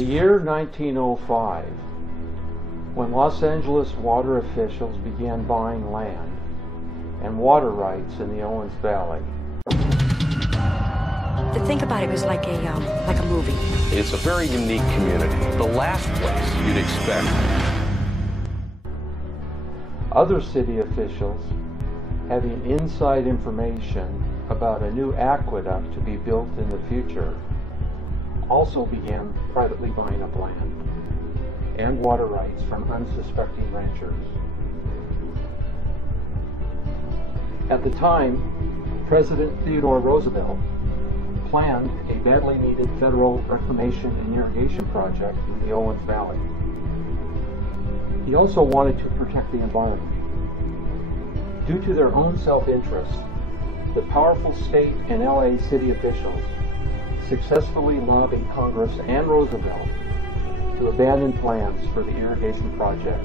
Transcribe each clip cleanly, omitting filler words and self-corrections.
The year 1905, when Los Angeles water officials began buying land and water rights in the Owens Valley. To think about it was like a movie. It's a very unique community. The last place you'd expect. Other city officials, having inside information about a new aqueduct to be built in the future, also began privately buying up land and water rights from unsuspecting ranchers. At the time, President Theodore Roosevelt planned a badly needed federal reclamation and irrigation project in the Owens Valley. He also wanted to protect the environment. Due to their own self-interest, the powerful state and LA city officials successfully lobbied Congress and Roosevelt to abandon plans for the irrigation project.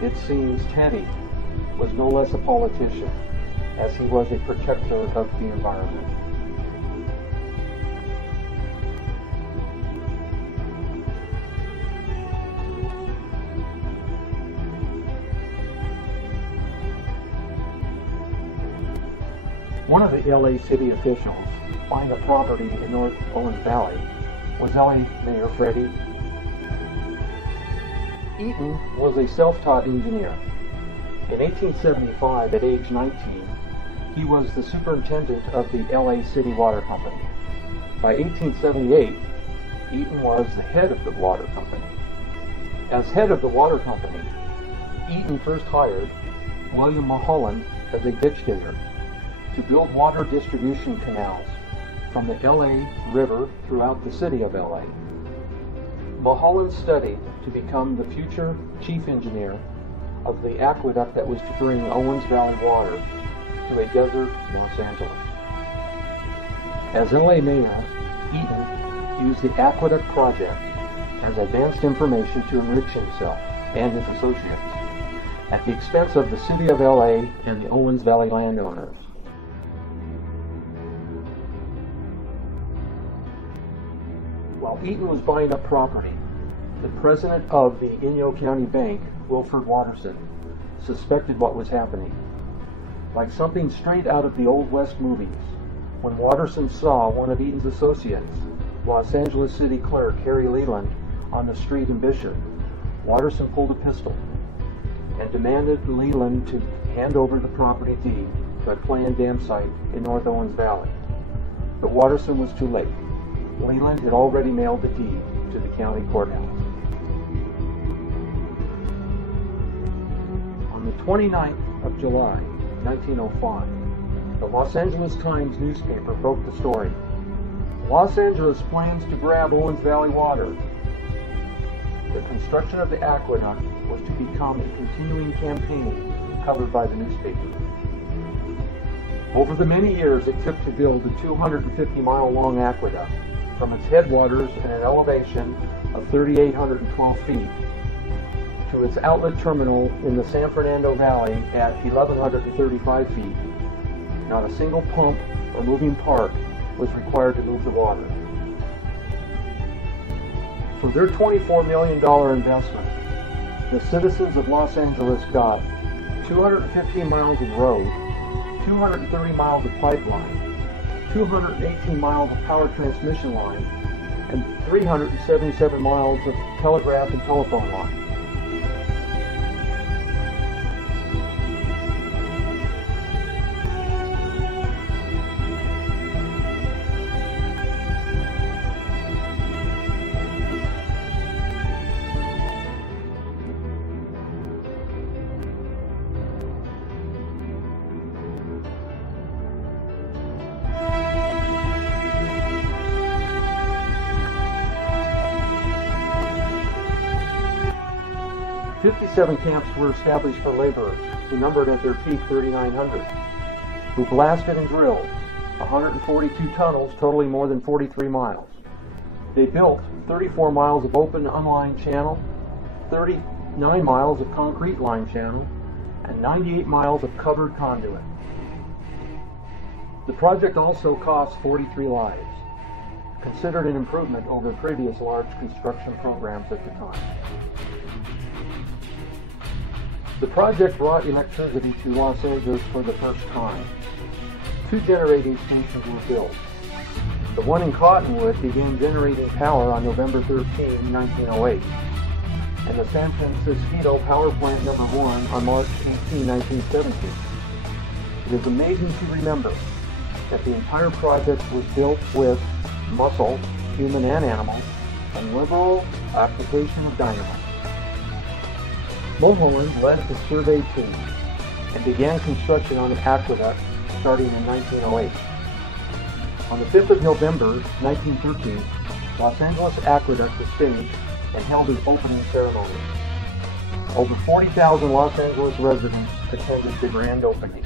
It seems Teddy was no less a politician as he was a protector of the environment. One of the LA city officials buying a property in North Owens Valley was LA Mayor Freddie Eaton. Was a self-taught engineer. In 1875, at age 19, he was the superintendent of the LA City Water Company. By 1878, Eaton was the head of the water company. As head of the water company, Eaton first hired William Mulholland as a ditch digger to build water distribution canals from the LA River throughout the city of LA. Mulholland studied to become the future chief engineer of the aqueduct that was to bring Owens Valley water to a desert Los Angeles. As LA mayor, Eaton used the aqueduct project as advanced information to enrich himself and his associates at the expense of the city of LA and the Owens Valley landowners. While Eaton was buying up property, the president of the Inyo County Bank, Wilford Watterson, suspected what was happening. Like something straight out of the Old West movies, when Watterson saw one of Eaton's associates, Los Angeles City Clerk Harry Leland, on the street in Bishop, Watterson pulled a pistol and demanded Leland to hand over the property deed to a planned dam site in North Owens Valley. But Watterson was too late. Leland had already mailed the deed to the county courthouse. On the 29th of July, 1905, the Los Angeles Times newspaper broke the story. Los Angeles plans to grab Owens Valley water. The construction of the aqueduct was to become a continuing campaign covered by the newspaper. Over the many years it took to build the 250-mile-long aqueduct, from its headwaters at an elevation of 3,812 feet to its outlet terminal in the San Fernando Valley at 1,135 feet, not a single pump or moving part was required to move the water. For their $24 million investment, the citizens of Los Angeles got 215 miles of road, 230 miles of pipeline, 218 miles of power transmission line, and 377 miles of telegraph and telephone line. "57 camps were established for laborers, who numbered at their peak 3,900, who blasted and drilled 142 tunnels totaling more than 43 miles. They built 34 miles of open unlined channel, 39 miles of concrete line channel, and 98 miles of covered conduit. The project also cost 43 lives. considered an improvement over previous large construction programs at the time. The project brought electricity to Los Angeles for the first time. 2 generating stations were built. The one in Cottonwood began generating power on November 13, 1908, and the San Francisco Power Plant No. 1 on March 18, 1917. It is amazing to remember that the entire project was built with muscle, human and animal, and liberal application of dynamite. Mulholland led the survey team and began construction on an aqueduct starting in 1908. On the 5th of November, 1913, Los Angeles Aqueduct was finished and held an opening ceremony. Over 40,000 Los Angeles residents attended the grand opening.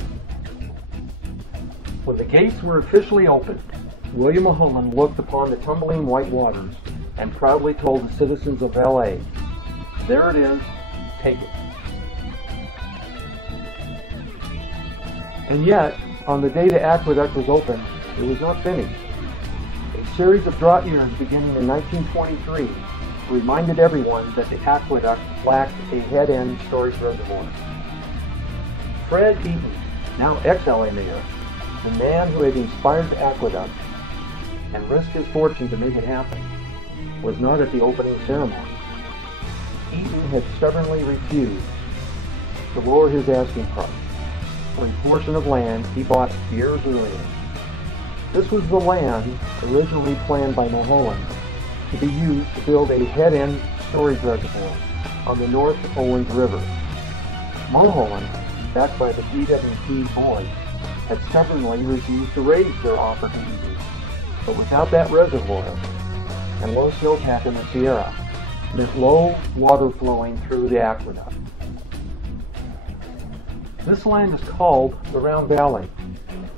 When the gates were officially opened, William Mulholland looked upon the tumbling white waters and proudly told the citizens of LA, "There it is, take it." And yet, on the day the aqueduct was opened, it was not finished. A series of drought years beginning in 1923 reminded everyone that the aqueduct lacked a head-end storage reservoir. Fred Eaton, now ex-LA mayor, the man who had inspired the aqueduct and risked his fortune to make it happen, was not at the opening ceremony. Eaton had stubbornly refused to lower his asking price for a portion of land he bought years earlier. This was the land originally planned by Mulholland to be used to build a head-end storage reservoir on the North Owens River. Mulholland, backed by the DWP boys, had stubbornly refused to raise their offer to Eaton. But without that reservoir, and low snowpack in the Sierra, meant low water flowing through the aqueduct. This land is called the Round Valley,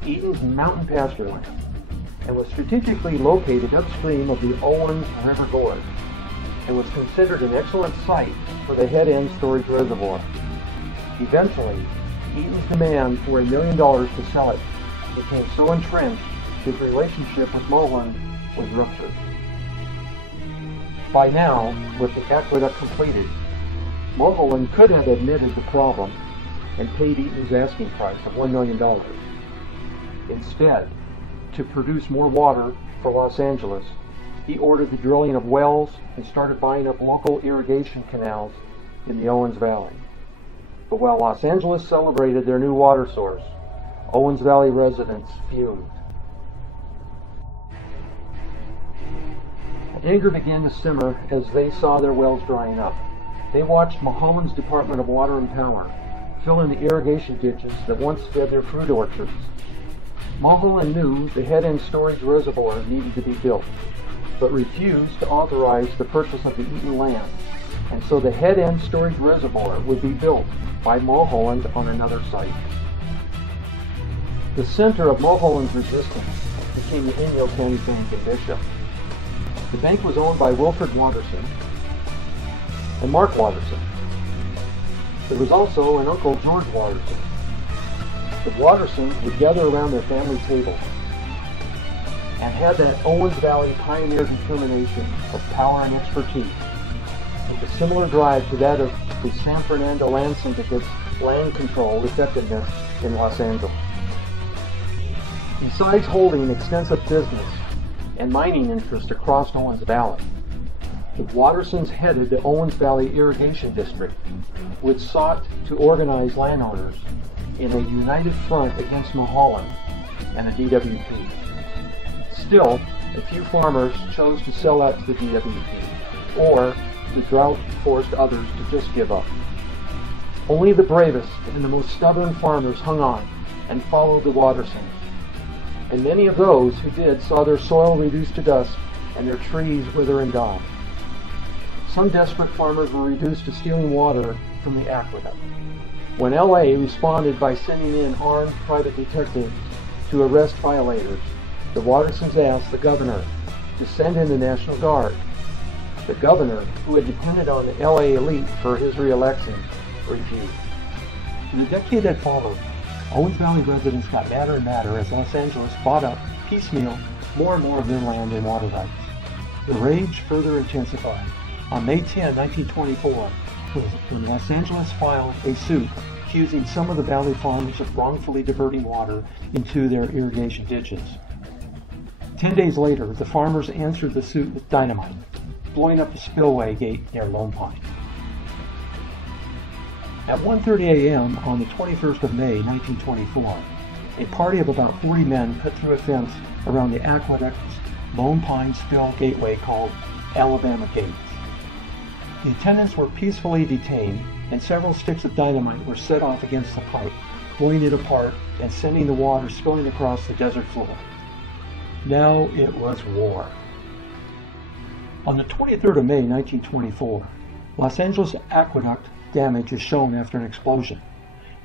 Eaton's mountain pasture land, and was strategically located upstream of the Owens River Gorge, and was considered an excellent site for the head-end storage reservoir. Eventually, Eaton's demand for $1 million to sell it became so entrenched his relationship with Mulholland was ruptured. By now, with the aqueduct completed, Mulholland could have admitted the problem and paid Eaton's asking price of $1 million. Instead, to produce more water for Los Angeles, he ordered the drilling of wells and started buying up local irrigation canals in the Owens Valley. But while Los Angeles celebrated their new water source, Owens Valley residents fumed. Anger began to simmer as they saw their wells drying up. They watched Mulholland's Department of Water and Power fill in the irrigation ditches that once fed their fruit orchards. Mulholland knew the head-end storage reservoir needed to be built, but refused to authorize the purchase of the Eaton land, and so the head-end storage reservoir would be built by Mulholland on another site. The center of Mulholland's resistance became the Inyo County Bank in Bishop. The bank was owned by Wilfred Watterson and Mark Watterson. There was also an Uncle George Watterson. The Wattersons would gather around their family table and had that Owens Valley pioneer determination of power and expertise, with a similar drive to that of the San Fernando Land Syndicate's land control effectiveness in Los Angeles. Besides holding extensive business and mining interests across Owens Valley, the Wattersons headed the Owens Valley Irrigation District, which sought to organize landowners in a united front against Mulholland and the DWP. Still, a few farmers chose to sell out to the DWP, or the drought forced others to just give up. Only the bravest and the most stubborn farmers hung on and followed the Wattersons, and many of those who did saw their soil reduced to dust and their trees wither and die. Some desperate farmers were reduced to stealing water from the aqueduct. When LA responded by sending in armed private detectives to arrest violators, the Wattersons asked the governor to send in the National Guard. The governor, who had depended on the LA elite for his re-election, refused. In the decade that followed, Owens Valley residents got madder and madder as Los Angeles bought up, piecemeal, more and more of their land and water rights. The rage further intensified. On May 10, 1924, when Los Angeles filed a suit accusing some of the valley farmers of wrongfully diverting water into their irrigation ditches. 10 days later, the farmers answered the suit with dynamite, blowing up the spillway gate near Lone Pine. At 1:30 a.m. on the 21st of May, 1924, a party of about 40 men cut through a fence around the Aqueduct's Lone Pine Spill Gateway called Alabama Gates. The attendants were peacefully detained, and several sticks of dynamite were set off against the pipe, blowing it apart and sending the water spilling across the desert floor. Now it was war. On the 23rd of May, 1924, Los Angeles Aqueduct damage is shown after an explosion,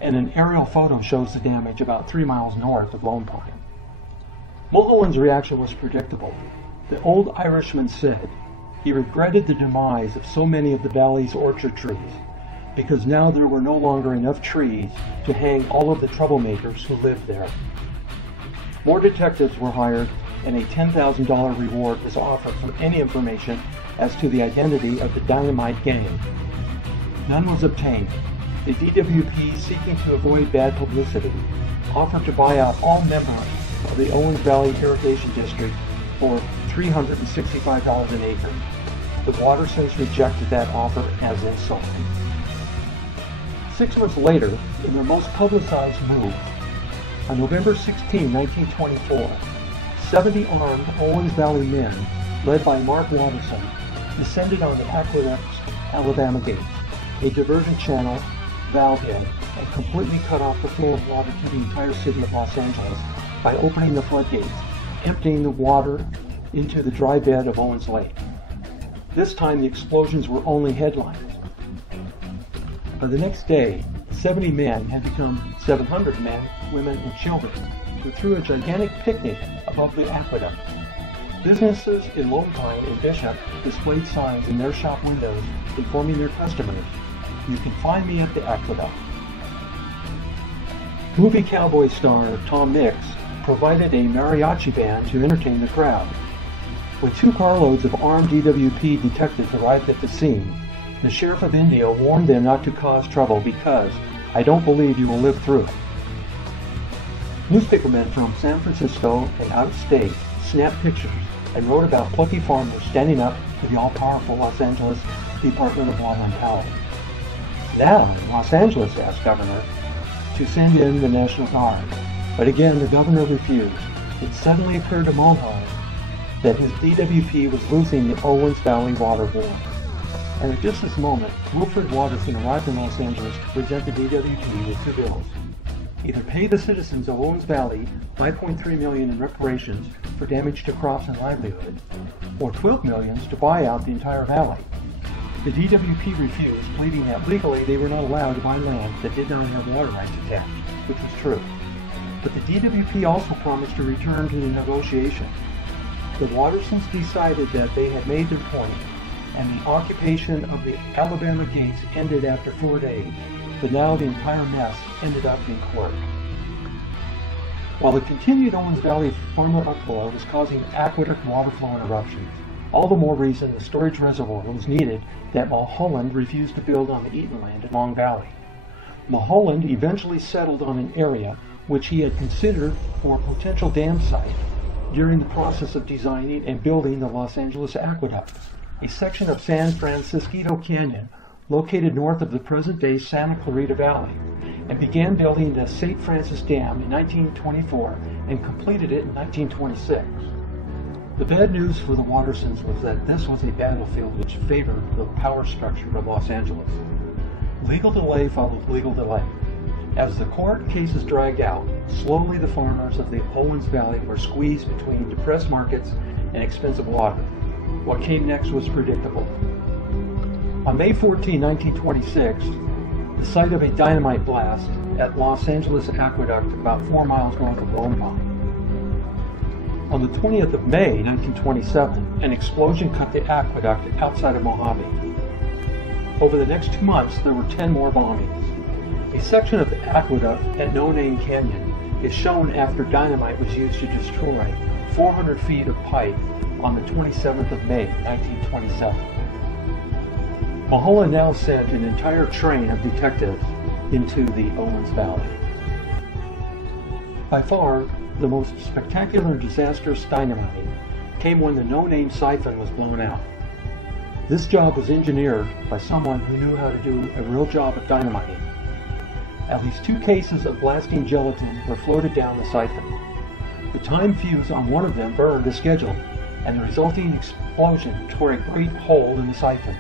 and an aerial photo shows the damage about 3 miles north of Lone Pine. Mulholland's reaction was predictable. The old Irishman said he regretted the demise of so many of the valley's orchard trees, because now there were no longer enough trees to hang all of the troublemakers who lived there. More detectives were hired, and a $10,000 reward was offered for any information as to the identity of the dynamite gang. None was obtained. The DWP, seeking to avoid bad publicity, offered to buy out all members of the Owens Valley Irrigation District for $365 an acre. The Watersons rejected that offer as insulting. 6 months later, in their most publicized move, on November 16, 1924, 70 armed Owens Valley men, led by Mark Watterson, descended on the Aqueduct's Alabama Gates, a diversion channel, valve head, and completely cut off the flow of water to the entire city of Los Angeles by opening the floodgates, emptying the water into the dry bed of Owens Lake. This time the explosions were only headlines. By the next day, 70 men had become 700 men, women, and children, who threw a gigantic picnic above the aqueduct. Businesses in Lone Pine and Bishop displayed signs in their shop windows informing their customers, "You can find me at the aqueduct." Movie cowboy star Tom Mix provided a mariachi band to entertain the crowd. When 2 carloads of armed DWP detectives arrived at the scene, the sheriff of Indio warned them not to cause trouble because, "I don't believe you will live through it." Newspapermen from San Francisco and out of state snapped pictures and wrote about plucky farmers standing up to the all-powerful Los Angeles Department of Water and Power. Now, Los Angeles asked Governor to send in the National Guard, but again the governor refused. It suddenly occurred to Mulholland that his DWP was losing the Owens Valley water war. And at just this moment, Wilfred Watterson arrived in Los Angeles to present the DWP with 2 bills. Either pay the citizens of Owens Valley $5.3 million in reparations for damage to crops and livelihood, or $12 million to buy out the entire valley. The DWP refused, pleading that legally they were not allowed to buy land that did not have water rights attached, which was true. But the DWP also promised to return to the negotiation. The Wattersons decided that they had made their point, and the occupation of the Alabama Gates ended after 4 days, but now the entire mess ended up in court. While the continued Owens Valley farmer uproar was causing aqueduct water flow interruptions, all the more reason the storage reservoir was needed that Mulholland refused to build on the Eaton land in Long Valley. Mulholland eventually settled on an area which he had considered for a potential dam site during the process of designing and building the Los Angeles Aqueduct, a section of San Francisco Canyon located north of the present-day Santa Clarita Valley, and began building the St. Francis Dam in 1924 and completed it in 1926. The bad news for the Wattersons was that this was a battlefield which favored the power structure of Los Angeles. Legal delay followed legal delay. As the court cases dragged out, slowly the farmers of the Owens Valley were squeezed between depressed markets and expensive water. What came next was predictable. On May 14, 1926, the site of a dynamite blast at Los Angeles Aqueduct about 4 miles north of Lone Pine. On the 20th of May, 1927, an explosion cut the aqueduct outside of Mojave. Over the next 2 months, there were 10 more bombings. A section of the aqueduct at No Name Canyon is shown after dynamite was used to destroy 400 feet of pipe on the 27th of May, 1927. Mulholland now sent an entire train of detectives into the Owens Valley. By far, the most spectacular and disastrous dynamiting came when the no-name siphon was blown out. This job was engineered by someone who knew how to do a real job of dynamiting. At least 2 cases of blasting gelatin were floated down the siphon. The time fuse on one of them burned as scheduled, and the resulting explosion tore a great hole in the siphon.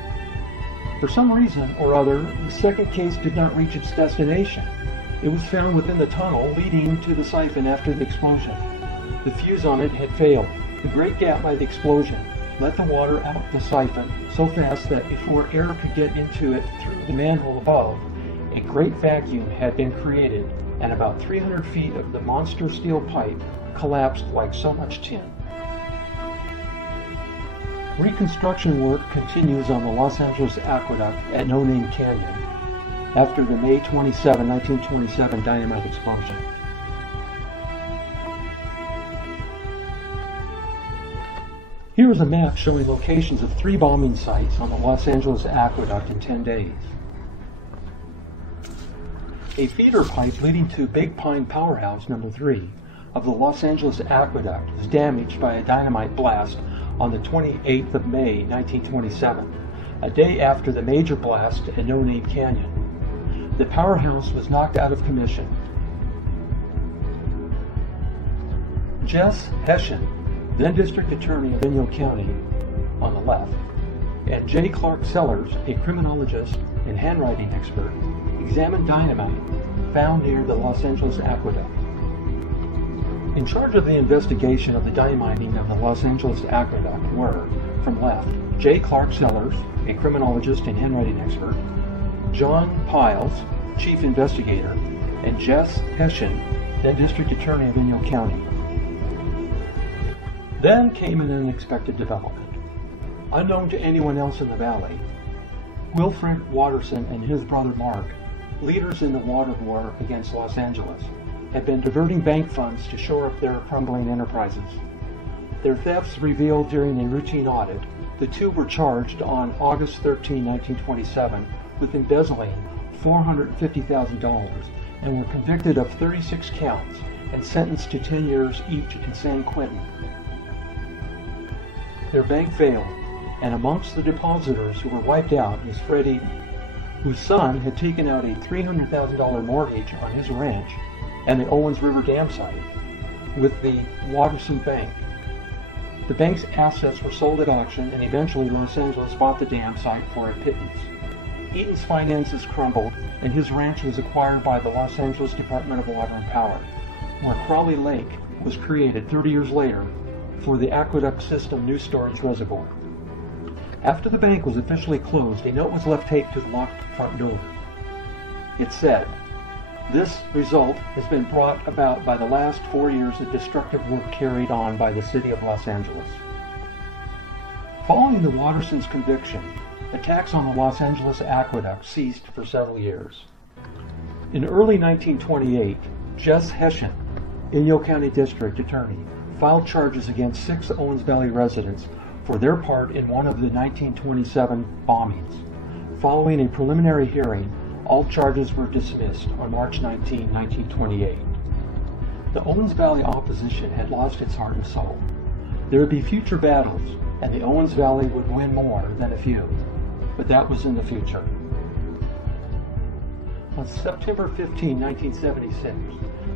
For some reason or other, the second case did not reach its destination. It was found within the tunnel leading to the siphon after the explosion. The fuse on it had failed. The great gap by the explosion let the water out the siphon so fast that before air could get into it through the manhole above, a great vacuum had been created, and about 300 feet of the monster steel pipe collapsed like so much tin. Reconstruction work continues on the Los Angeles Aqueduct at No Name Canyon after the May 27, 1927 dynamite explosion. Here is a map showing locations of 3 bombing sites on the Los Angeles Aqueduct in 10 days. A feeder pipe leading to Big Pine Powerhouse No. 3 of the Los Angeles Aqueduct was damaged by a dynamite blast on the 28th of May, 1927, a day after the major blast at No Name Canyon. The powerhouse was knocked out of commission. Jess Hession, then District Attorney of Inyo County, on the left, and J. Clark Sellers, a criminologist and handwriting expert, examined dynamite found near the Los Angeles Aqueduct. In charge of the investigation of the dynamiting of the Los Angeles Aqueduct were, from left, J. Clark Sellers, a criminologist and handwriting expert, John Piles, Chief Investigator, and Jess Hession, then District Attorney of Inyo County. Then came an unexpected development. Unknown to anyone else in the valley, Wilfred Watterson and his brother Mark, leaders in the water war against Los Angeles, had been diverting bank funds to shore up their crumbling enterprises. Their thefts revealed during a routine audit, the 2 were charged on August 13, 1927 with embezzling $450,000 and were convicted of 36 counts and sentenced to 10 years each in San Quentin. Their bank failed, and amongst the depositors who were wiped out was Fred Eaton, whose son had taken out a $300,000 mortgage on his ranch and the Owens River Dam site with the Watterson Bank. The bank's assets were sold at auction, and eventually Los Angeles bought the dam site for a pittance. Eaton's finances crumbled, and his ranch was acquired by the Los Angeles Department of Water and Power, where Crawley Lake was created 30 years later for the aqueduct system new storage reservoir. After the bank was officially closed, a note was left taped to the locked front door. It said, "This result has been brought about by the last 4 years of destructive work carried on by the City of Los Angeles." Following the Wattersons' conviction, attacks on the Los Angeles Aqueduct ceased for several years. In early 1928, Jess Hession, Inyo County District Attorney, filed charges against 6 Owens Valley residents for their part in one of the 1927 bombings. Following a preliminary hearing, all charges were dismissed on March 19, 1928. The Owens Valley opposition had lost its heart and soul. There would be future battles, and the Owens Valley would win more than a few, but that was in the future. On September 15, 1976,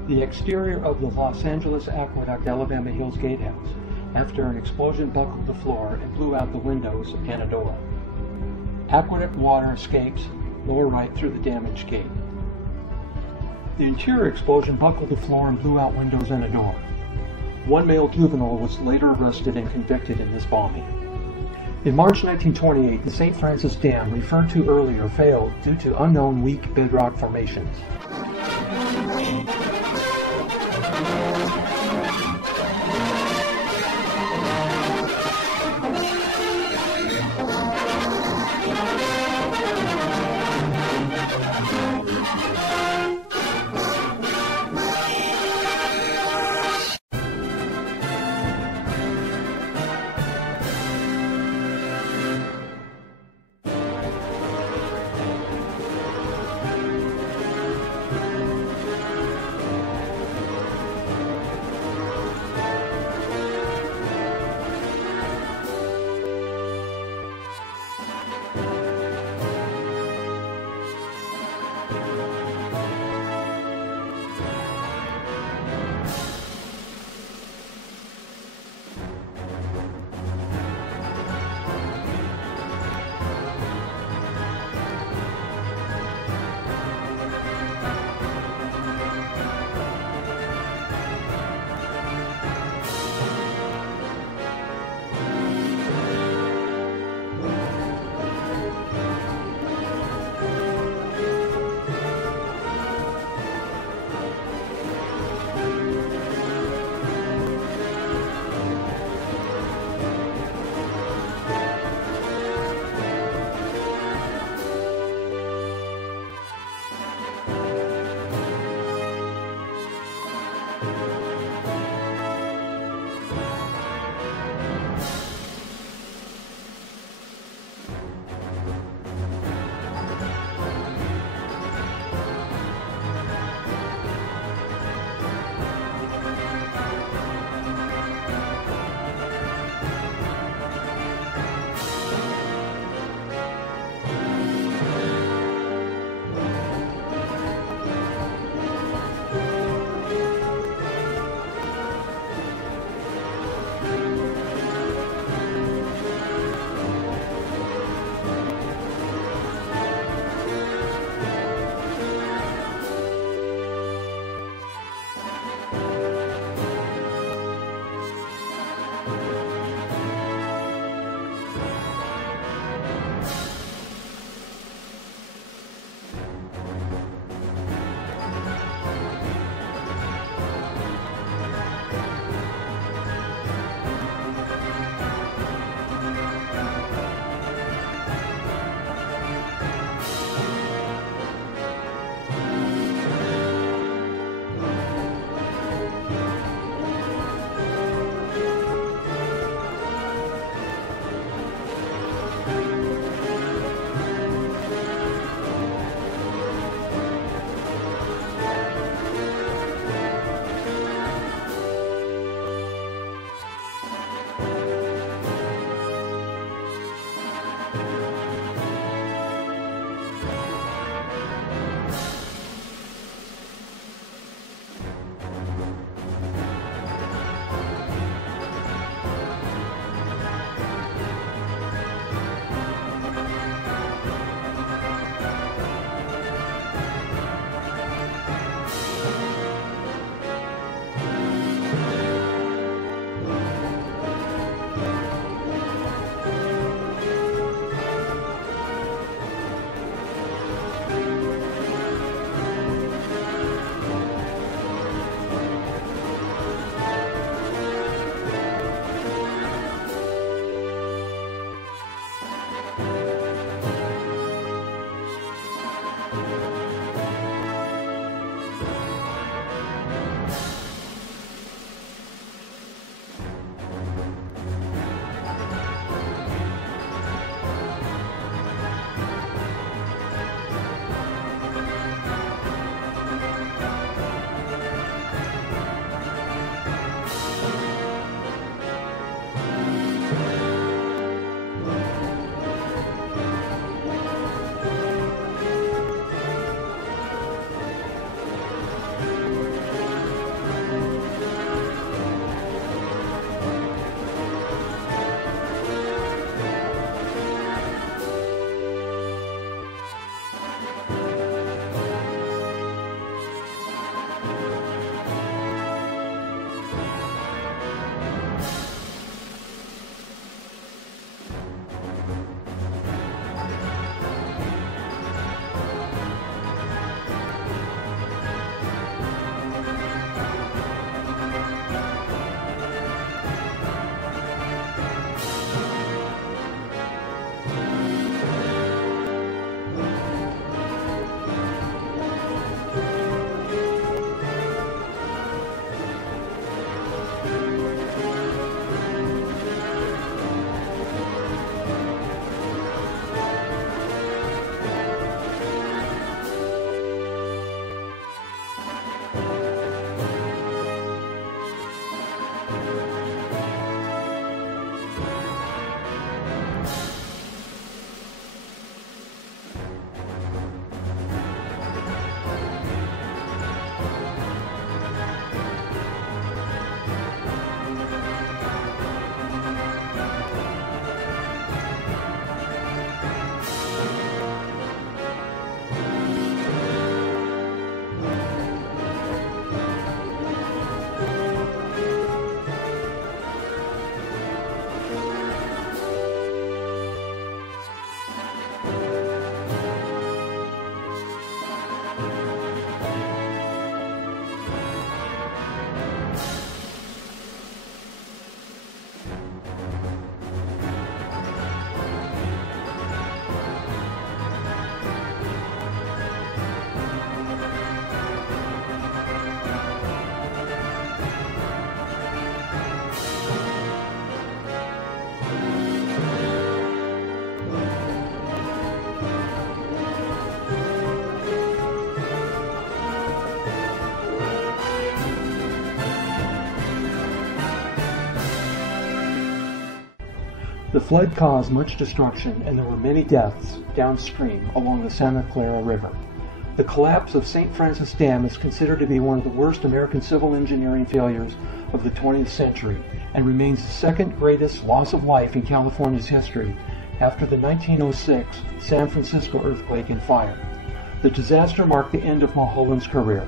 the exterior of the Los Angeles Aqueduct Alabama Hills Gatehouse, after an explosion buckled the floor and blew out the windows and a door. Aqueduct water escapes lower right through the damaged gate. The interior explosion buckled the floor and blew out windows and a door. 1 male juvenile was later arrested and convicted in this bombing. In March 1928, the St. Francis Dam, referred to earlier, failed due to unknown weak bedrock formations. The flood caused much destruction and there were many deaths downstream along the Santa Clara River. The collapse of St. Francis Dam is considered to be one of the worst American civil engineering failures of the 20th century and remains the second greatest loss of life in California's history after the 1906 San Francisco earthquake and fire. The disaster marked the end of Mulholland's career.